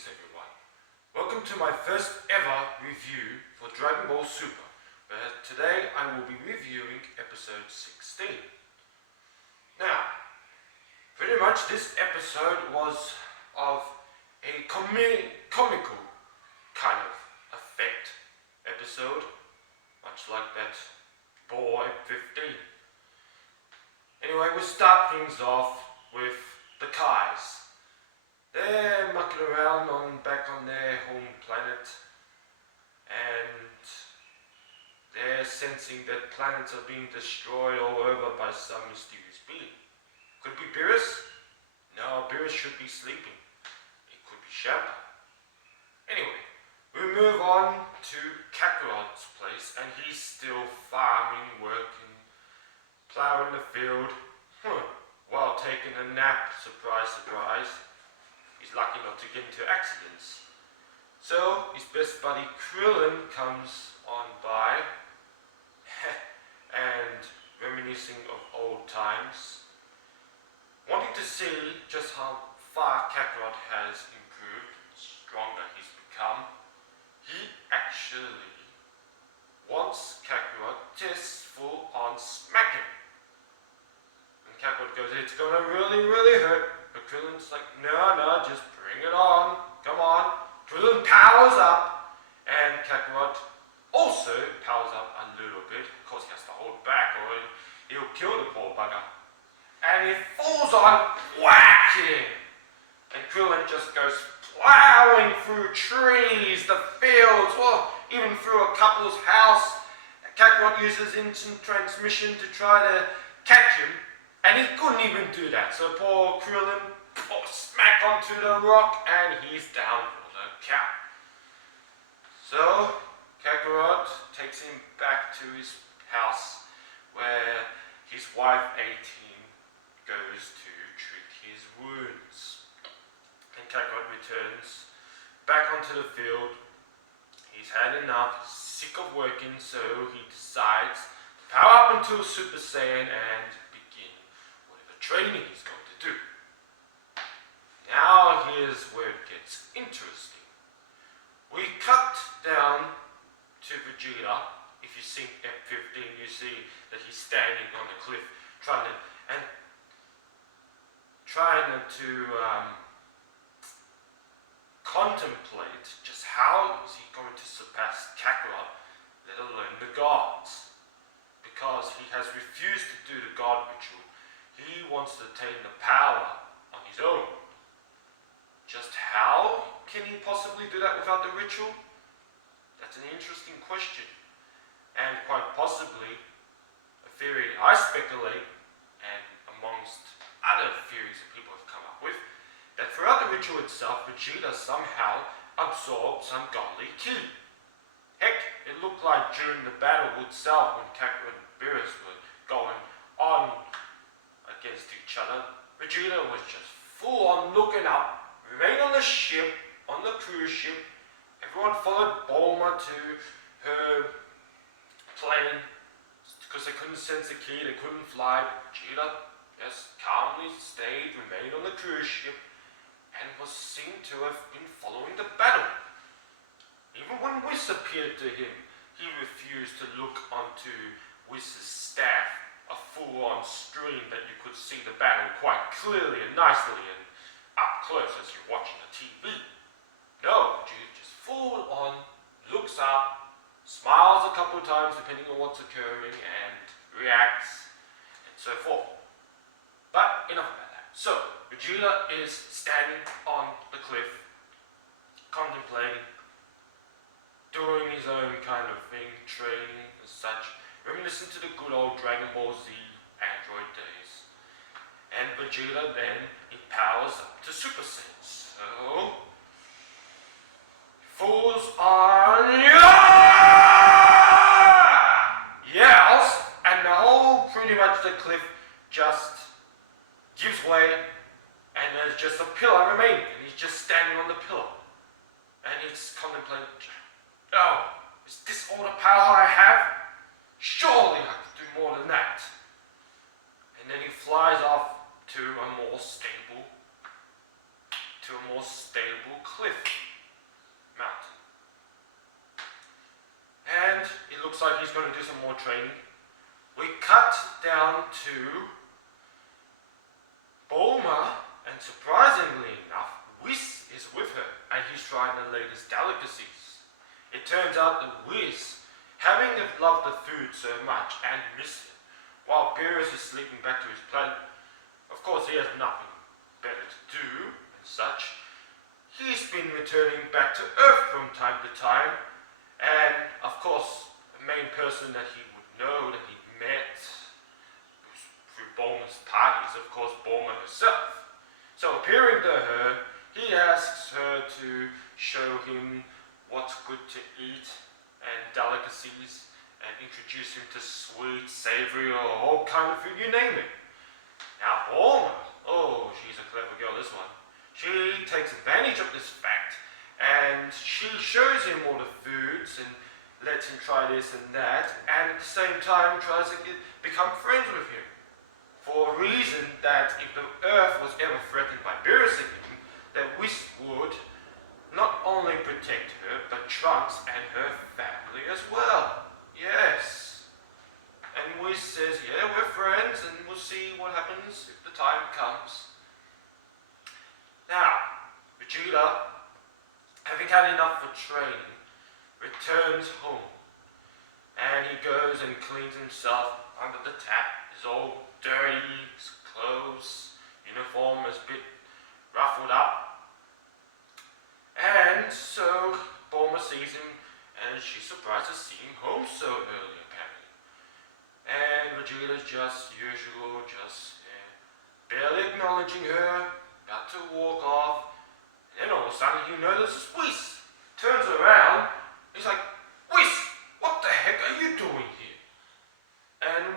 Greetings everyone. Welcome to my first ever review for Dragon Ball Super, where today I will be reviewing episode 16. Now, pretty much this episode was of a comical kind of effect episode, much like that Boy 15. Anyway, we start things off with the Kais. They're mucking around back on their home planet, and they're sensing that planets are being destroyed all over by some mysterious being. Could it be Beerus? No, Beerus should be sleeping. It could be Champa. Anyway, we move on to Kakarot's place, and he's still farming, working, plowing the field, while taking a nap. Surprise, surprise. He's lucky not to get into accidents. So his best buddy Krillin comes on by and reminiscing of old times, wanting to see just how far Kakarot has improved, stronger he's become. He actually wants Kakarot just full on smacking. And Kakarot goes, "It's gonna really hurt." But Krillin's like, no, just bring it on. Come on. Krillin powers up, and Kakarot also powers up a little bit. Of course, he has to hold back or he'll kill the poor bugger. And he falls on whacking. And Krillin just goes plowing through trees, the fields, well, even through a couple's house. Kakarot uses instant transmission to try to catch him. And he couldn't even do that, so poor Krillin smack onto the rock and he's down for the count. So Kakarot takes him back to his house where his wife 18 goes to treat his wounds. And Kakarot returns back onto the field. He's had enough, sick of working, so he decides to power up into a Super Saiyan and training he's going to do. Now here's where it gets interesting. We cut down to Vegeta. If you see F15, you see that he's standing on the cliff trying to contemplate just how is he going to surpass Kakarot, let alone the gods, because he has refused to do the god ritual. He wants to attain the power on his own. Just how can he possibly do that without the ritual? That's an interesting question. And quite possibly, a theory I speculate, and amongst other theories that people have come up with, that throughout the ritual itself, Vegeta somehow absorbed some godly ki. Heck, it looked like during the battle itself when Kakarot and Beerus were going on against each other, Vegeta was just full on looking up, remained on the ship, on the cruise ship. Everyone followed Bulma to her plane because they couldn't sense the ki, they couldn't fly. Vegeta just calmly stayed, remained on the cruise ship, and was seen to have been following the battle. Even when Whis appeared to him, he refused to look onto Whis' staff, a full-on stream that you could see the battle quite clearly and nicely and up close as you're watching the TV. No, Vegeta just full-on looks up, smiles a couple of times depending on what's occurring, and reacts, and so forth. But enough about that. So, Vegeta is standing on the cliff, contemplating, doing his own kind of thing, training and such, reminiscent to the good old Dragon Ball Z Android days. And Vegeta then, he powers up to Super Saiyan. So, falls on yells, and the whole, pretty much the cliff just gives way, and there's just a pillar remaining, and he's just standing on the pillar. And he's contemplating, oh, is this all the power I have? Surely I could do more than that. And then he flies off to a more stable, to to a more stable cliff mountain. And it looks like he's going to do some more training. We cut down to Bulma, and surprisingly enough, Whis is with her, and he's trying the latest delicacies. It turns out that Whis, having loved the food so much and missed it, while Beerus is sleeping back to his planet, of course he has nothing better to do and such. He's been returning back to Earth from time to time, and of course the main person that he would know that he met through Bulma's parties, of course Bulma herself. So appearing to her, he asks her to show him what's good to eat and delicacies, and introduce him to sweet, savory, or all kind of food, you name it. Now Bulma, oh, she's a clever girl, this one. She takes advantage of this fact, and she shows him all the foods and lets him try this and that, and at the same time tries to become friends with him. For a reason that if the Earth was ever threatened by Beerus again, that Whis would not only protect her, but Trunks and her family as well. Yes. And Whis says, yeah, we're friends, and we'll see what happens if the time comes. Now, Vegeta, having had enough for training, returns home. And he goes and cleans himself under the tap. He's all dirty, his clothes, uniform is a bit ruffled up. And so Bulma sees him, and she's surprised to see him home so early, apparently. And Vegeta's just usual, barely acknowledging her, about to walk off. And then all of a sudden he notices Whis. Turns around, he's like, Whis, what the heck are you doing here? And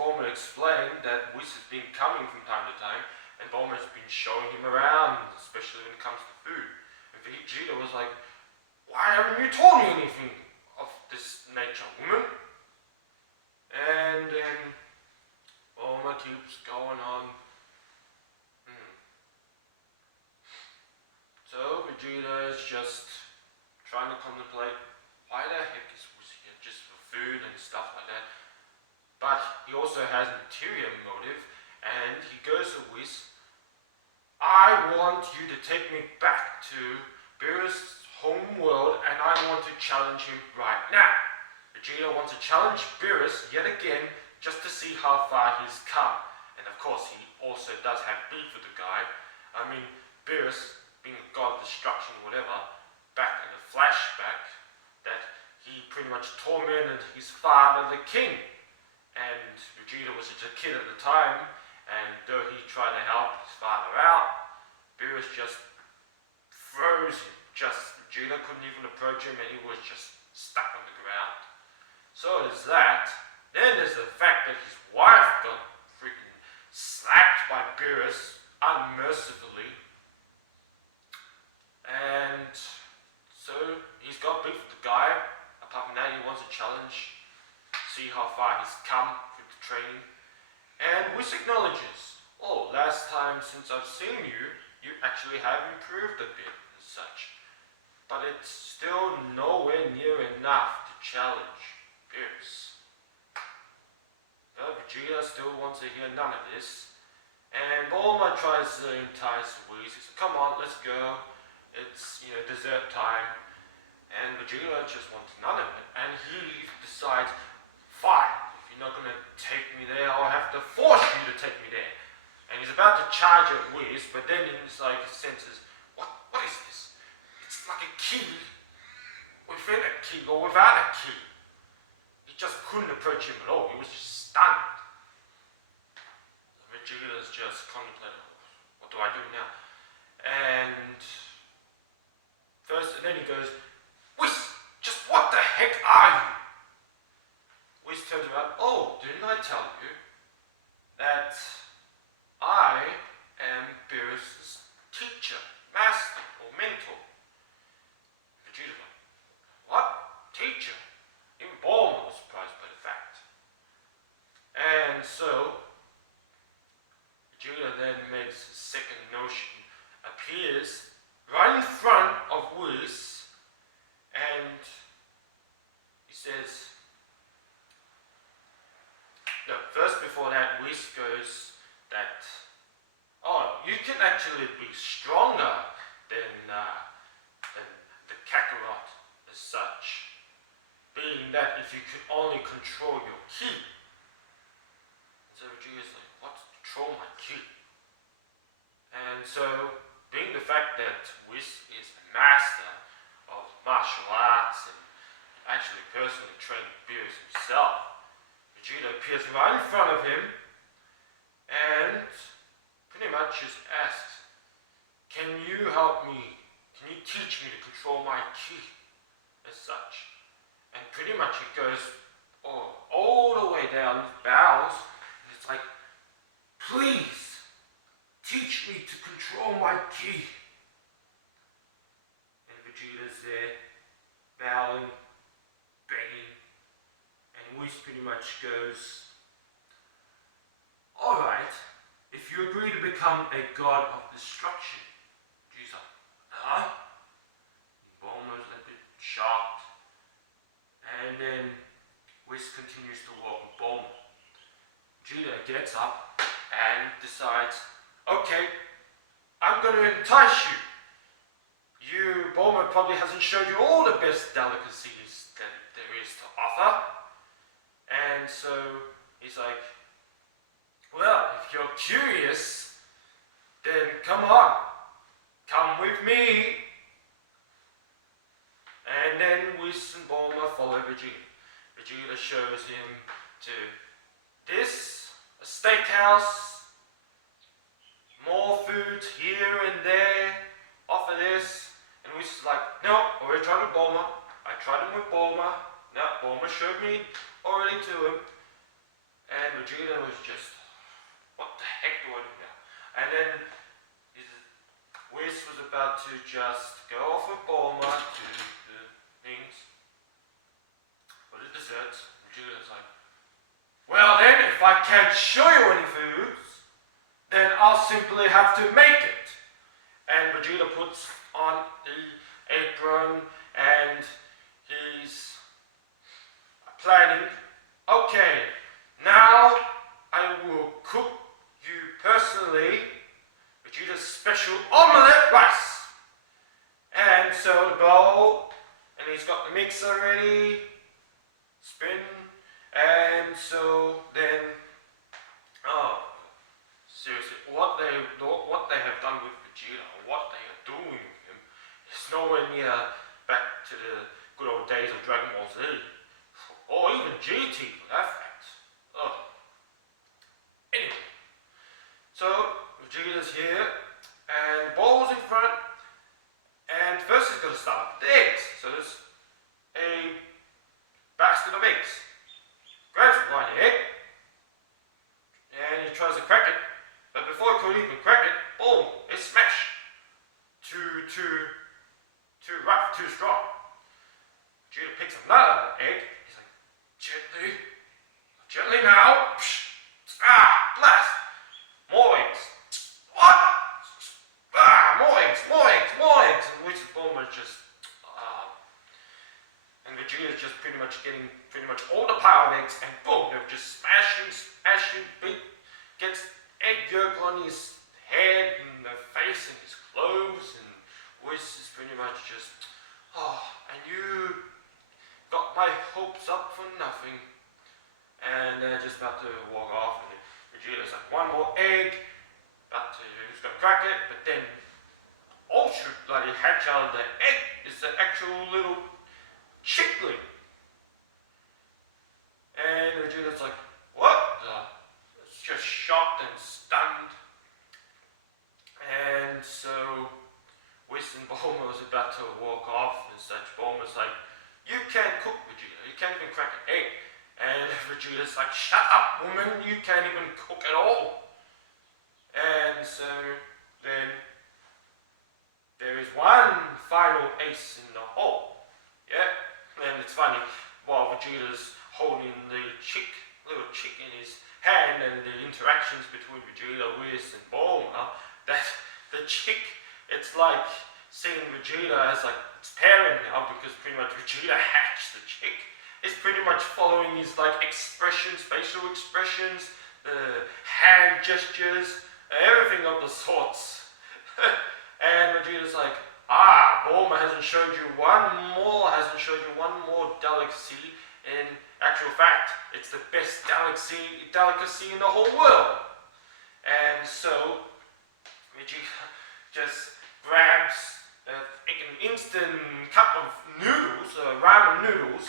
Bulma explained that Whis has been coming from time to time, and Bulma's been showing him around, especially when it comes to food. And Vegeta was like, why haven't you told me anything of this nature, woman? And then Bulma keeps going on. So Vegeta is just trying to contemplate, why the heck is Whis here? Just for food and stuff like that. But he also has an ulterior motive, and he goes to Whis, I want you to take me back to Beerus' home world, and I want to challenge him right now. Vegeta wants to challenge Beerus yet again, just to see how far he's come. And of course he also does have beef with the guy. I mean, Beerus, being a god of destruction, whatever, back in the flashback, that he pretty much tormented his father, the king. And Vegeta was just a kid at the time, and though he tried to help his father out, Beerus just froze him. Vegeta couldn't even approach him, and he was just stuck on the ground. So there's that. Then there's the fact that his wife got freaking slapped by Beerus unmercifully. And so he's got beef with the guy. Apart from that, he wants a challenge, see how far he's come through the training. And Whis acknowledges, oh, last time since I've seen you, you actually have improved a bit and such. But it's still nowhere near enough to challenge Beerus. But Vegeta still wants to hear none of this. And Bulma tries to entice Whis. He says, come on, let's go. It's, dessert time. And Vegeta just wants none of it. And he decides, fine, if you're not going to take me there, I'll have to force you to take me there. And he's about to charge at Whis, but then he's like, senses, what is this? It's like a key within a key or without a key. He just couldn't approach him at all. He was just stunned. Vegeta's just contemplating, what do I do now? And then he goes, Whis, just what the heck are you? Whis turns around, oh, didn't I tell you that I am Beerus' teacher, master, or mentor? Vegeta's like, what? Teacher? Even Bulma was surprised by the fact. And so Vegeta then makes a second notion. right in front of Whis, and he says, no, first before that, Whis goes that, oh, you can actually be stronger than the Kakarot as such. Being that if you could only control your ki. And so Vegeta's like, what? Control my ki? And so, being the fact that Whis is a master of martial arts and actually personally trained Beerus himself, Vegeta appears right in front of him and pretty much just asks, can you help me? Can you teach me to control my ki as such? And pretty much it goes all the way down, bows, and it's like, please teach me to control my ki. And Vegeta's there, bowing, begging, and Whis pretty much goes, alright, if you agree to become a god of destruction. Vegeta's like, huh? And Bulma's a bit shocked. And then Whis continues to walk with Bulma. Vegeta gets up and decides, okay, I'm going to entice you. Bulma probably hasn't showed you all the best delicacies that there is to offer. And so he's like, well, if you're curious, then come on, come with me. And then Whis and Bulma follow Vegeta. Vegeta shows him to this, a steakhouse, more food here and there, offer this. And Whis is like, no, already tried with Bulma. I tried him with Bulma. No, Bulma showed me already to him. And Vegeta was just, what the heck do I do now? And then Whis was about to just go off with Bulma to things for the desserts. Vegeta's like, well then, if I can't show you any foods, then I'll simply have to make it. And Vegeta puts on the apron and he's planning, okay, now I will cook you personally Vegeta's special omelette rice. And so the bowl, and he's got the mixer ready, spin, and so then, oh, seriously, what they have done with Vegeta, what they are doing with him, is nowhere near back to the good old days of Dragon Ball Z, or even GT for that fact. Oh. Anyway, so Vegeta's here, and Ball's in front. And first he's going to start with the eggs. So there's a basket of eggs. Grabs one egg, and he tries to crack it. But before he could even crack it, boom, it's smashed. Too rough, too strong. Vegeta picks another egg. He's like, gently now. Psh, blast. More eggs. What? More eggs. And Whis and Bulma just, and Vegeta's just pretty much getting all the pile of eggs, and boom, they're just smashing, gets egg yolk on his head and the face and his clothes, and Whis is pretty much just, and you got my hopes up for nothing. And they're just about to walk off, and Vegeta's like, one more egg, he's gonna crack it, but then all should bloody hatch out of the egg is the actual little chickling. And Vegeta's like, what? It's just shocked and stunned. And so Whis and Bulma was about to walk off and such. Bulma's like, you can't cook, Vegeta, you can't even crack an egg. And Vegeta's like, shut up, woman, you can't even cook at all. And so then there is one final ace in the hole. Yeah, and it's funny, while Vegeta's holding the little chick in his hand, and the interactions between Vegeta, Whis, and Bulma, that the chick, it's like seeing Vegeta as like his parent now, because pretty much Vegeta hatched the chick, is pretty much following his like expressions, facial expressions, hand gestures, everything of the sorts. And Vegeta's like, Bulma hasn't showed you one more delicacy. In actual fact, it's the best delicacy in the whole world. And so Vegeta just grabs an instant cup of noodles, ramen noodles,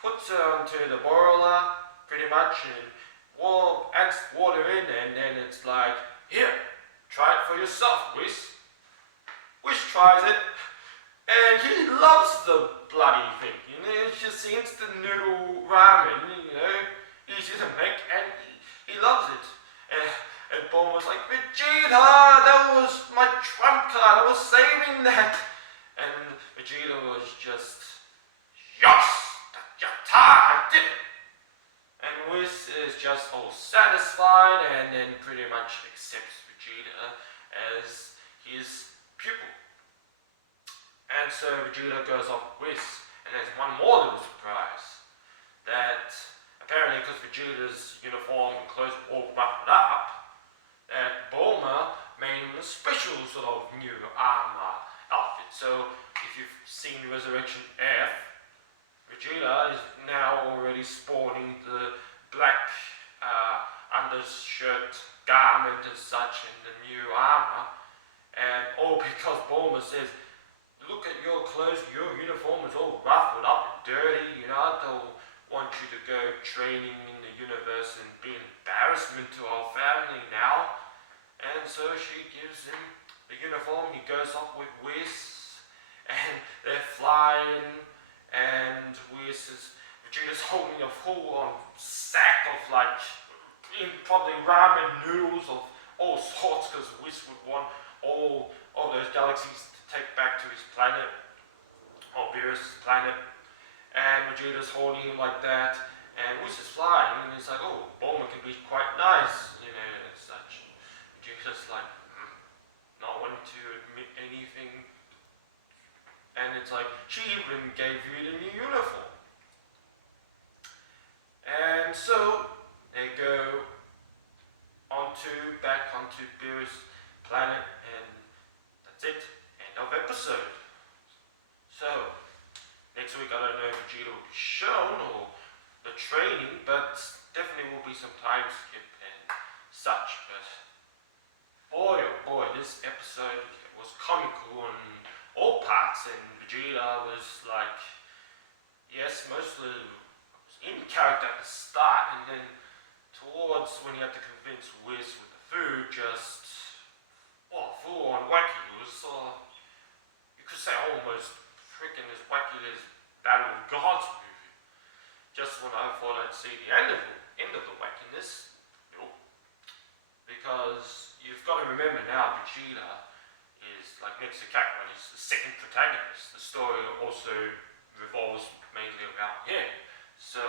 puts it onto the boiler pretty much, and adds water in, and then it's like, here, try it for yourself, Whis. Whis tries it, and he loves the bloody thing. It's just instant noodle ramen, easy to make, and he loves it. And Bulma's like, Vegeta, that was my trump card, I was saving that. And Vegeta was just, yes, I did it. And Whis is just all satisfied, and then pretty much accepts Vegeta as his pupil. And so Vegeta goes off with Whis, and there's one more little surprise. That apparently, because Vegeta's uniform and clothes are all buttoned up, that Bulma made him a special sort of new armor outfit. So if you've seen Resurrection F, Vegeta is now already sporting the black undershirt garment and such in the new armor. And all because Bulma says, look at your clothes, your uniform is all ruffled up and dirty, I don't want you to go training in the universe and be an embarrassment to our family now. And so she gives him the uniform, he goes off with Whis, and they're flying, and Vegeta's holding a full-on sack of probably ramen noodles of all sorts, because Whis would want all those galaxies to take back to his planet, or Beerus' planet, and Vegeta's holding him like that, and Whis is flying, and he's like, Bulma can be quite nice, and such. Vegeta's like, not wanting to admit anything, and it's like, she even gave you the new uniform. And so they go back onto Beerus' planet, and that's it. End of episode. So next week, I don't know if Vegeta will be shown or the training, but definitely will be some time skip and such. But boy, oh boy, this episode was comical on all parts, and Vegeta was like, yes, mostly in character at the start, and then towards when he had to convince Whis with the food, just full on wacky. It was you could say almost freaking as wacky as Battle of Gods movie. Just when I thought I'd see the end of the wackiness, nope. Because you've got to remember now, Vegeta is like next to Kakarot, he's the second protagonist. The story also revolves mainly around him. So